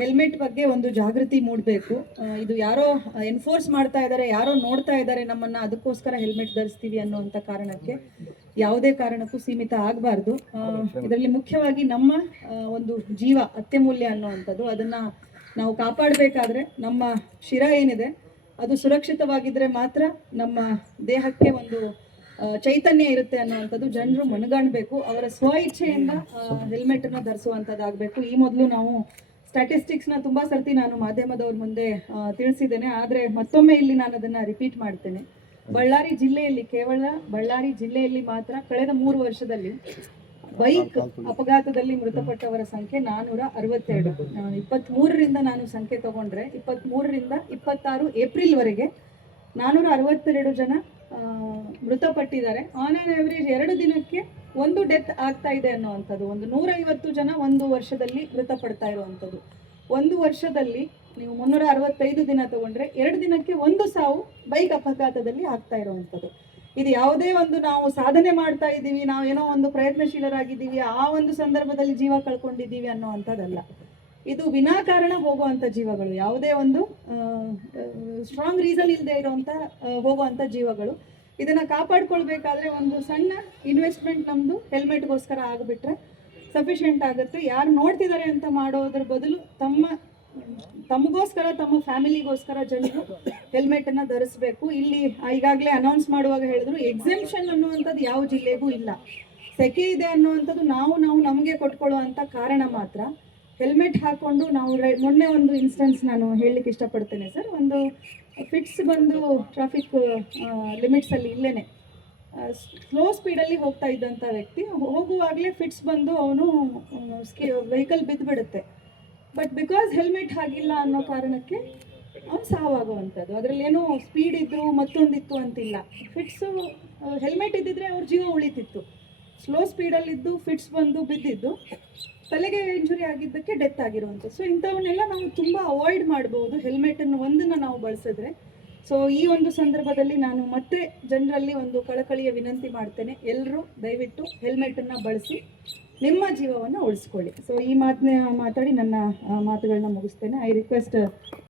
Helmet ಬಗ್ಗೆ ಒಂದು ಜಾಗೃತಿ ಮೂಡಬೇಕು. ಇದು ಯಾರೋ ಎನ್ಫೋರ್ಸ್ ಮಾಡ್ತಾ ಇದ್ದಾರೆ, ಯಾರೋ ನೋಡ್ತಾ ಇದ್ದಾರೆ ನಮ್ಮನ್ನ, ಅದಕ್ಕೋಸ್ಕರ ಹೆಲ್ಮೆಟ್ ಧರಿಸ್ತೀವಿ ಅನ್ನುವಂಥ ಕಾರಣಕ್ಕೆ ಯಾವುದೇ ಕಾರಣಕ್ಕೂ ಸೀಮಿತ ಆಗಬಾರ್ದು. ಇದರಲ್ಲಿ ಮುಖ್ಯವಾಗಿ ನಮ್ಮ ಒಂದು ಜೀವ ಅತ್ಯಮೂಲ್ಯ ಅನ್ನುವಂಥದ್ದು, ಅದನ್ನ ನಾವು ಕಾಪಾಡಬೇಕಾದ್ರೆ ನಮ್ಮ ಶಿರ ಏನಿದೆ ಅದು ಸುರಕ್ಷಿತವಾಗಿದ್ರೆ ಮಾತ್ರ ನಮ್ಮ ದೇಹಕ್ಕೆ ಒಂದು ಚೈತನ್ಯ ಇರುತ್ತೆ ಅನ್ನುವಂಥದ್ದು ಜನರು ಮನಗಾಣಬೇಕು. ಅವರ ಸ್ವ ಇಚ್ಛೆಯಿಂದ ಹೆಲ್ಮೆಟ್ ಅನ್ನು ಧರಿಸುವಂಥದ್ದಾಗಬೇಕು. ಈ ಮೊದಲು ನಾವು ಸ್ಟ್ಯಾಟಿಸ್ಟಿಕ್ಸ್ನ ತುಂಬ ಸರ್ತಿ ನಾನು ಮಾಧ್ಯಮದವ್ರ ಮುಂದೆ ತಿಳಿಸಿದ್ದೇನೆ, ಆದರೆ ಮತ್ತೊಮ್ಮೆ ಇಲ್ಲಿ ನಾನು ಅದನ್ನು ರಿಪೀಟ್ ಮಾಡ್ತೇನೆ. ಬಳ್ಳಾರಿ ಜಿಲ್ಲೆಯಲ್ಲಿ, ಕೇವಲ ಬಳ್ಳಾರಿ ಜಿಲ್ಲೆಯಲ್ಲಿ ಮಾತ್ರ ಕಳೆದ 3 ವರ್ಷದಲ್ಲಿ ಬೈಕ್ ಅಪಘಾತದಲ್ಲಿ ಮೃತಪಟ್ಟವರ ಸಂಖ್ಯೆ 462. 23ರಿಂದ ನಾನು ಸಂಖ್ಯೆ ತಗೊಂಡ್ರೆ 23ರಿಂದ 26 ಏಪ್ರಿಲ್ವರೆಗೆ 462 ಜನ ಮೃತಪಟ್ಟಿದ್ದಾರೆ. ಆನ್ ಆನ್ ಆವ್ರೇಜ್ 2 ದಿನಕ್ಕೆ ಒಂದು ಡೆತ್ ಆಗ್ತಾ ಇದೆ ಅನ್ನುವಂಥದ್ದು. ಒಂದು 150 ಜನ ಒಂದು ವರ್ಷದಲ್ಲಿ ಮೃತಪಡ್ತಾ ಇರುವಂಥದ್ದು. ಒಂದು ವರ್ಷದಲ್ಲಿ ನೀವು 365 ದಿನ ತಗೊಂಡ್ರೆ 2 ದಿನಕ್ಕೆ ಒಂದು ಸಾವು ಬೈಕ್ ಅಪಘಾತದಲ್ಲಿ ಆಗ್ತಾ ಇರುವಂಥದ್ದು. ಇದು ಯಾವುದೇ ಒಂದು ನಾವು ಸಾಧನೆ ಮಾಡ್ತಾ ಇದ್ದೀವಿ, ನಾವು ಏನೋ ಒಂದು ಪ್ರಯತ್ನಶೀಲರಾಗಿದ್ದೀವಿ, ಆ ಒಂದು ಸಂದರ್ಭದಲ್ಲಿ ಜೀವ ಕಳ್ಕೊಂಡಿದ್ದೀವಿ ಅನ್ನೋವಂಥದ್ದಲ್ಲ. ಇದು ವಿನಾಕಾರಣ ಹೋಗುವಂಥ ಜೀವಗಳು, ಯಾವುದೇ ಒಂದು ಸ್ಟ್ರಾಂಗ್ ರೀಸನ್ ಇಲ್ಲದೆ ಇರುವಂಥ ಹೋಗುವಂಥ ಜೀವಗಳು. ಇದನ್ನು ಕಾಪಾಡ್ಕೊಳ್ಬೇಕಾದ್ರೆ ಒಂದು ಸಣ್ಣ ಇನ್ವೆಸ್ಟ್ಮೆಂಟ್ ನಮ್ಮದು ಹೆಲ್ಮೆಟ್ಗೋಸ್ಕರ ಆಗಿಬಿಟ್ರೆ ಸಫಿಷಿಯೆಂಟ್ ಆಗುತ್ತೆ. ಯಾರು ನೋಡ್ತಿದ್ದಾರೆ ಅಂತ ಮಾಡೋದ್ರ ಬದಲು ತಮಗೋಸ್ಕರ, ತಮ್ಮ ಫ್ಯಾಮಿಲಿಗೋಸ್ಕರ ಜನರು ಹೆಲ್ಮೆಟನ್ನು ಧರಿಸಬೇಕು. ಇಲ್ಲಿ ಈಗಾಗಲೇ ಅನೌನ್ಸ್ ಮಾಡುವಾಗ ಹೇಳಿದ್ರು, ಎಕ್ಸೆಂಪ್ಷನ್ ಅನ್ನುವಂಥದ್ದು ಯಾವ ಜಿಲ್ಲೆಗೂ ಇಲ್ಲ. ಸೆಕೆ ಇದೆ ಅನ್ನುವಂಥದ್ದು ನಾವು ನಮಗೆ ಕೊಟ್ಕೊಳ್ಳುವಂಥ ಕಾರಣ ಮಾತ್ರ. ಹೆಲ್ಮೆಟ್ ಹಾಕ್ಕೊಂಡು ನಾವು ಮೊನ್ನೆ ಒಂದು ಇನ್ಸ್ಟೆನ್ಸ್ ನಾನು ಹೇಳಲಿಕ್ಕೆ ಇಷ್ಟಪಡ್ತೇನೆ ಸರ್. ಒಂದು ಫಿಟ್ಸ್ ಬಂದು ಟ್ರಾಫಿಕ್ ಲಿಮಿಟ್ಸಲ್ಲಿ ಇಲ್ಲೇ ಸ್ಲೋ ಸ್ಪೀಡಲ್ಲಿ ಹೋಗ್ತಾ ಇದ್ದಂಥ ವ್ಯಕ್ತಿ ಹೋಗುವಾಗಲೇ ಫಿಟ್ಸ್ ಬಂದು ಅವನು ವೆಹಿಕಲ್ ಬಿದ್ದುಬಿಡುತ್ತೆ. ಬಟ್ ಬಿಕಾಸ್ ಹೆಲ್ಮೆಟ್ ಹಾಗಿಲ್ಲ ಅನ್ನೋ ಕಾರಣಕ್ಕೆ ಅವ್ನು ಸಾವಾಗುವಂಥದ್ದು. ಅದರಲ್ಲಿ ಏನೋ ಸ್ಪೀಡ್ ಇದ್ದು ಮತ್ತೊಂದಿತ್ತು ಅಂತಿಲ್ಲ. ಫಿಟ್ಸು ಹೆಲ್ಮೆಟ್ ಇದ್ದಿದ್ರೆ ಅವ್ರ ಜೀವ ಉಳಿತಿತ್ತು. ಸ್ಲೋ ಸ್ಪೀಡಲ್ಲಿದ್ದು ಫಿಟ್ಸ್ ಬಂದು ಬಿದ್ದಿದ್ದು ತಲೆಗೆ ಇಂಜುರಿ ಆಗಿದ್ದಕ್ಕೆ ಡೆತ್ ಆಗಿರುವಂಥದ್ದು. ಸೊ ಇಂಥವನ್ನೆಲ್ಲ ನಾವು ತುಂಬ ಅವಾಯ್ಡ್ ಮಾಡ್ಬೋದು ಹೆಲ್ಮೆಟನ್ನು ಒಂದನ್ನು ನಾವು ಬಳಸಿದ್ರೆ. ಸೊ ಈ ಒಂದು ಸಂದರ್ಭದಲ್ಲಿ ನಾನು ಮತ್ತೆ ಜನರಲ್ಲಿ ಒಂದು ಕಳಕಳಿಯ ವಿನಂತಿ ಮಾಡ್ತೇನೆ, ಎಲ್ಲರೂ ದಯವಿಟ್ಟು ಹೆಲ್ಮೆಟನ್ನು ಬಳಸಿ ನಿಮ್ಮ ಜೀವವನ್ನು ಉಳಿಸ್ಕೊಳ್ಳಿ. ಸೊ ಈ ಮಾತನ್ನ ಮಾತಾಡಿ ನನ್ನ ಮಾತುಗಳನ್ನ ಮುಗಿಸ್ತೇನೆ. I request